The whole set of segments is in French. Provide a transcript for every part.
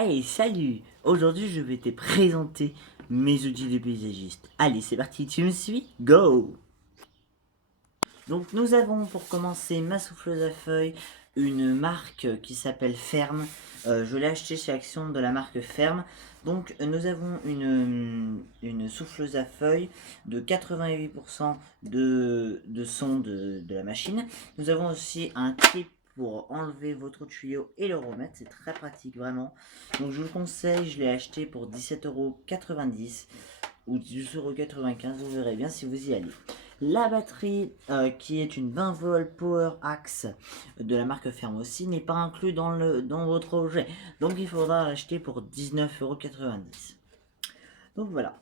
Hey, salut! Aujourd'hui, je vais te présenter mes outils de paysagiste. Allez, c'est parti, tu me suis? Go! Donc, nous avons pour commencer ma souffleuse à feuilles, une marque qui s'appelle Ferme. Je l'ai acheté chez Action de la marque Ferme. Donc, nous avons une souffleuse à feuilles de 88% de son de la machine. Nous avons aussi un clip pour enlever votre tuyau et le remettre. C'est très pratique, vraiment. Donc, je vous le conseille, je l'ai acheté pour 17,90 € ou 10,95 €, vous verrez bien si vous y allez. La batterie qui est une 20 volts Power Axe de la marque Ferme aussi n'est pas inclus dans votre objet. Donc il faudra l'acheter pour 19,90 €. Donc voilà.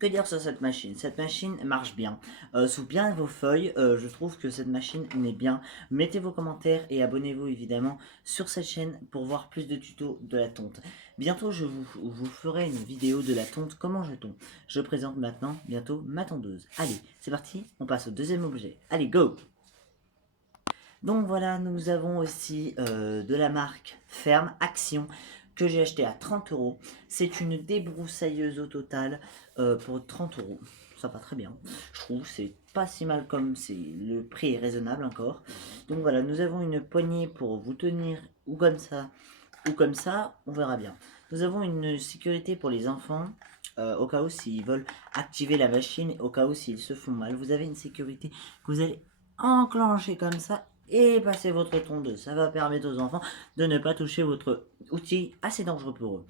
Que dire sur cette machine? Cette machine marche bien. Sous bien vos feuilles, je trouve que cette machine est bien. Mettez vos commentaires et abonnez-vous évidemment sur cette chaîne pour voir plus de tutos de la tonte. Bientôt, je vous ferai une vidéo de la tonte, comment je tonds. Je présente maintenant, bientôt, ma tondeuse. Allez, c'est parti, on passe au deuxième objet. Allez, go! Donc voilà, nous avons aussi de la marque Ferme Action que j'ai acheté à 30 €. C'est une débroussailleuse au total pour 30 €. Ça va très bien, je trouve, c'est pas si mal comme c'est, le prix est raisonnable encore. Donc voilà, nous avons une poignée pour vous tenir ou comme ça, on verra bien. Nous avons une sécurité pour les enfants, au cas où s'ils veulent activer la machine, au cas où s'ils se font mal. Vous avez une sécurité que vous allez enclencher comme ça et passer votre tondeuse. Ça va permettre aux enfants de ne pas toucher votre outil assez dangereux pour eux.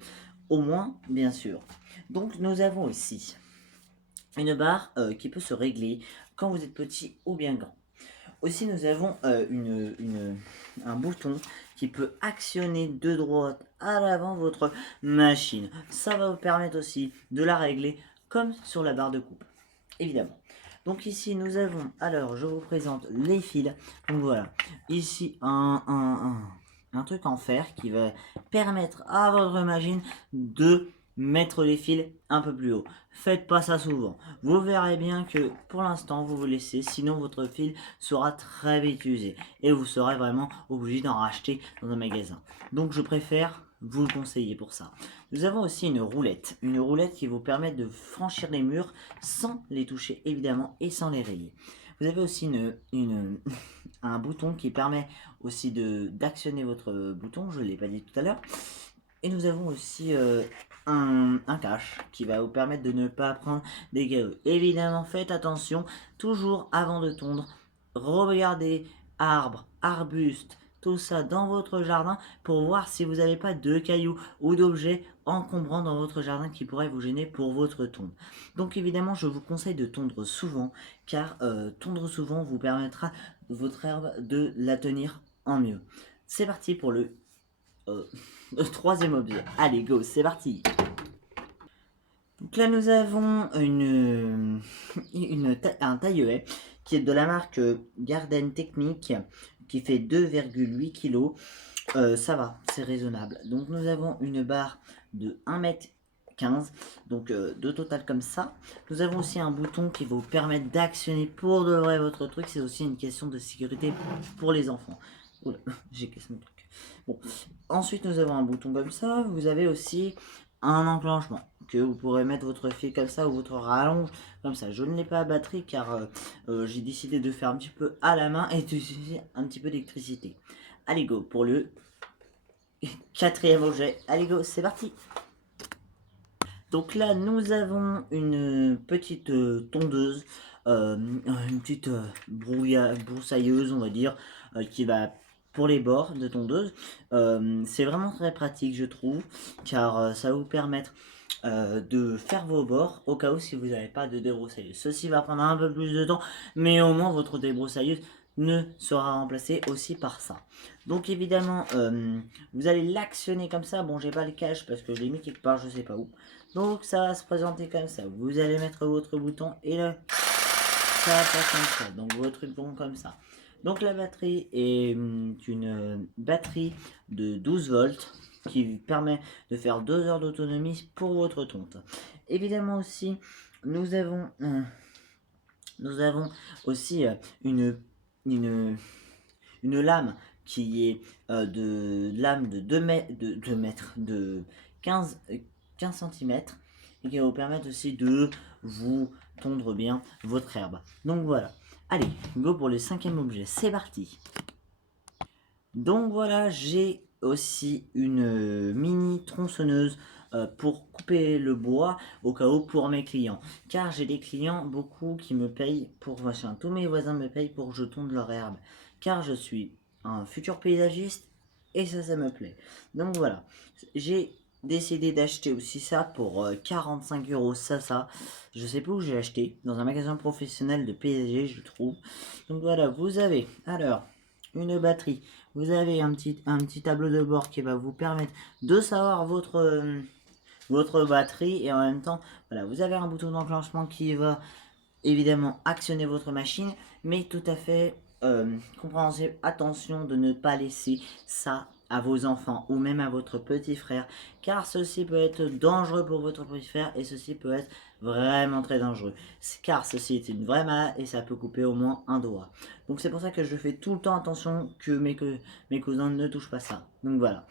Au moins, bien sûr. Donc nous avons ici une barre qui peut se régler quand vous êtes petit ou bien grand. Aussi, nous avons un bouton qui peut actionner de droite à l'avant votre machine. Ça va vous permettre aussi de la régler comme sur la barre de coupe, évidemment. Donc ici, nous avons, alors je vous présente les fils. Donc voilà, ici un truc en fer qui va permettre à votre machine de mettre les fils un peu plus haut. Faites pas ça souvent. Vous verrez bien que pour l'instant vous vous laissez, sinon votre fil sera très vite usé et vous serez vraiment obligé d'en racheter dans un magasin. Donc je préfère vous le conseiller pour ça. Nous avons aussi une roulette qui vous permet de franchir les murs sans les toucher évidemment et sans les rayer. Vous avez aussi un bouton qui permet aussi d'actionner votre bouton, je ne l'ai pas dit tout à l'heure. Et nous avons aussi un cache qui va vous permettre de ne pas prendre des cailloux. Évidemment, faites attention, toujours avant de tondre, regardez arbres, arbustes, tout ça dans votre jardin pour voir si vous n'avez pas de cailloux ou d'objets encombrants dans votre jardin qui pourraient vous gêner pour votre tonde. Donc évidemment, je vous conseille de tondre souvent car tondre souvent vous permettra votre herbe de la tenir en mieux. C'est parti pour le troisième objet. Allez, go, c'est parti. Donc là, nous avons un taille-haie qui est de la marque Garden Technique qui fait 2,8 kg. Ça va, c'est raisonnable. Donc nous avons une barre de 1,15 m, donc de total comme ça. Nous avons aussi un bouton qui va vous permettre d'actionner pour de vrai votre truc. C'est aussi une question de sécurité pour les enfants. Oula, j'ai cassé mon truc. Bon. Ensuite, nous avons un bouton comme ça. Vous avez aussi un enclenchement que vous pourrez mettre votre fil comme ça ou votre rallonge comme ça. Je ne l'ai pas à batterie car j'ai décidé de faire un petit peu à la main et d'utiliser un petit peu d'électricité. Allez go pour le quatrième objet. Allez go, c'est parti. Donc là, nous avons une petite tondeuse, une petite broussailleuse, on va dire, qui va pour les bords de tondeuse. C'est vraiment très pratique, je trouve, car ça va vous permettre de faire vos bords au cas où si vous n'avez pas de débroussailleuse. Ceci va prendre un peu plus de temps, mais au moins votre débroussailleuse ne sera remplacée aussi par ça. Donc évidemment, vous allez l'actionner comme ça. Bon, j'ai pas le cache parce que je l'ai mis quelque part, je sais pas où. Donc ça va se présenter comme ça. Vous allez mettre votre bouton et là, ça va passer comme ça. Donc votre bouton comme ça. Donc la batterie est une batterie de 12 volts qui permet de faire 2 heures d'autonomie pour votre tonte. Évidemment aussi, nous avons aussi une lame qui est de lame de 2 mètres, de 15 cm, et qui va vous permettre aussi de vous tondre bien votre herbe. Donc voilà. Allez, go pour le 5e objet, c'est parti. Donc voilà, j'ai aussi une mini tronçonneuse pour couper le bois au cas où pour mes clients. Car j'ai des clients, beaucoup qui me payent pour machin. Tous mes voisins me payent pour que je tonde leur herbe. Car je suis un futur paysagiste et ça me plaît. Donc voilà, j'ai décidé d'acheter aussi ça pour 45 euros. Ça. Je sais pas où j'ai acheté. Dans un magasin professionnel de paysager, je trouve. Donc voilà, vous avez alors une batterie. Vous avez un petit tableau de bord qui va vous permettre de savoir votre batterie et en même temps, voilà, vous avez un bouton d'enclenchement qui va évidemment actionner votre machine, mais tout à fait compréhensible. Attention de ne pas laisser ça à vos enfants ou même à votre petit frère, car ceci peut être dangereux pour votre petit frère et ceci peut être vraiment très dangereux, car ceci est une vraie malade et ça peut couper au moins un doigt. Donc c'est pour ça que je fais tout le temps attention que mes cousins ne touchent pas ça. Donc voilà.